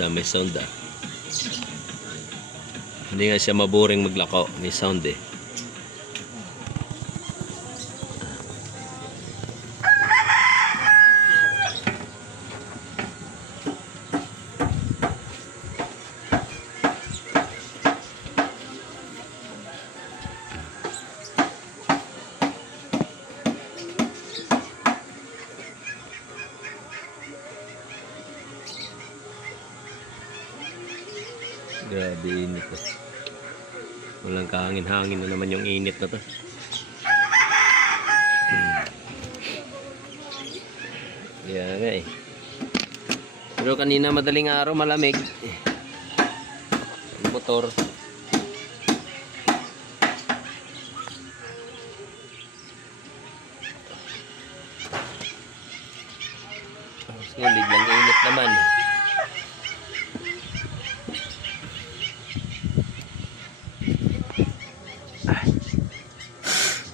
siya, may sound ah. Hindi nga siya maboring maglako, may sound eh. Grabe init to. Walang kahangin-hangin na naman yung init na to. Kaya nga eh. Pero kanina madaling araw malamig. Ang motor. Ngayon biglang init naman.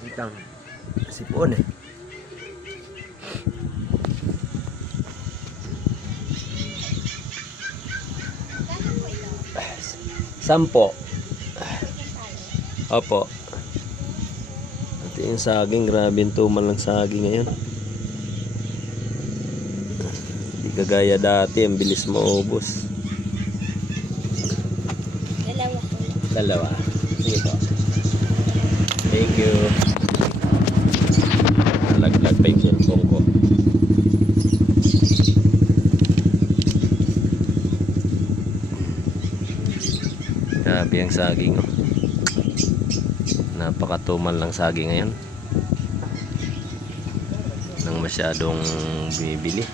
Itang sipon eh. Sampo. Opo. Ito yung saging. Grabe yung tumal ng saging ngayon. Hindi kagaya dati. Ang bilis maubos. Dalawa. Sige po. Thank you. Nalaglag pa yung cellphone ko. Grabe ang saging oh. Napakatumal ng saging ngayon. Nang masyadong bibili.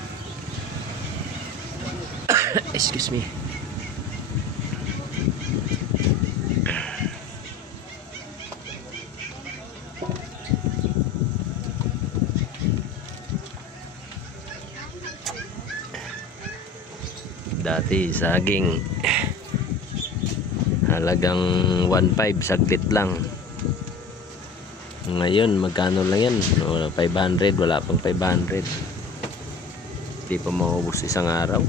Excuse me. Dati saging halagang 1.5 saglit lang. Ngayon magkano lang yan? 500, wala pang 500. Hindi pa maubos isang araw.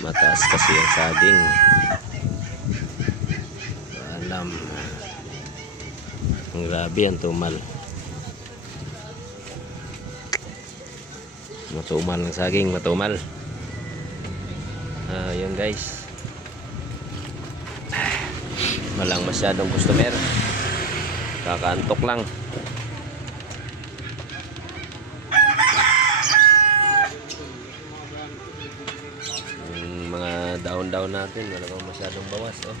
Mataas kasi ang saging. Alam. Ang grabe ang tumal. Matumal ng saging, matumal. Yun guys. Walang masyadong customer. Kakaantok lang. Yung mga daon-daon natin wala pang masyadong bawas oh.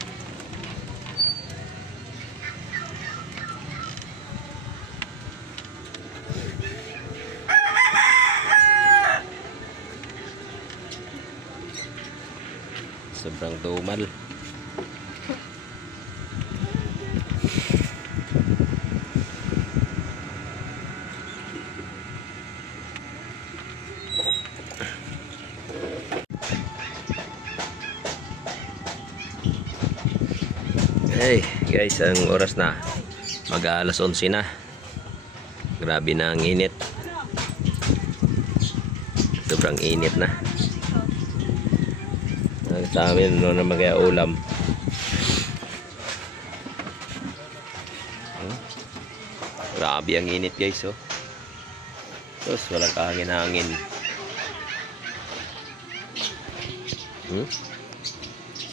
Sobrang tumal. Hey guys, ang oras na mag-aalas 11 na. Grabe na ang init. Sobrang init na. Sa amin no na mag-ulam. Grabe ang init guys oh. Tapos walang kahangin-hangin.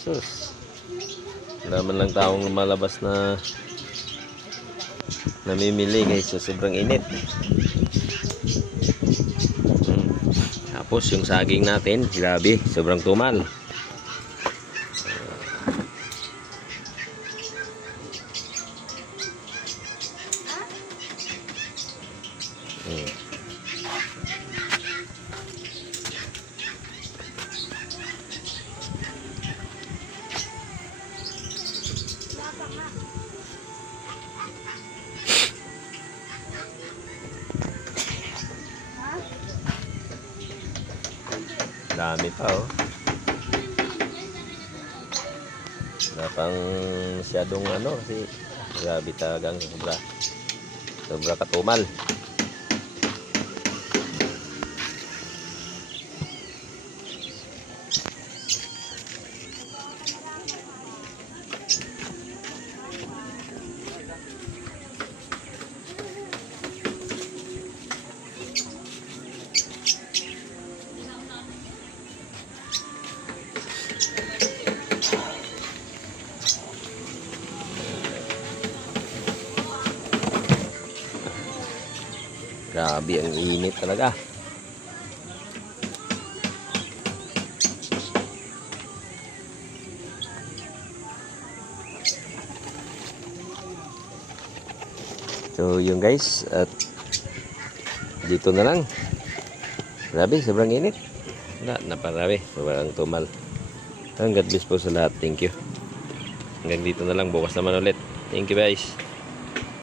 Sus. Wala man lang taong malabas na namimili guys so sobrang init. Tapos yung saging natin grabe sobrang tumal. Dami pa oh. Wala pang masyadong ano kasi grabe talagang sobra katumal. Grabe ang init talaga. So yun guys, at dito na lang. Grabe, sobrang init. Wala, naparami. Sobrang tumal. God bless po sa lahat. Thank you. Hanggang dito na lang. Bukas naman ulit. Thank you guys.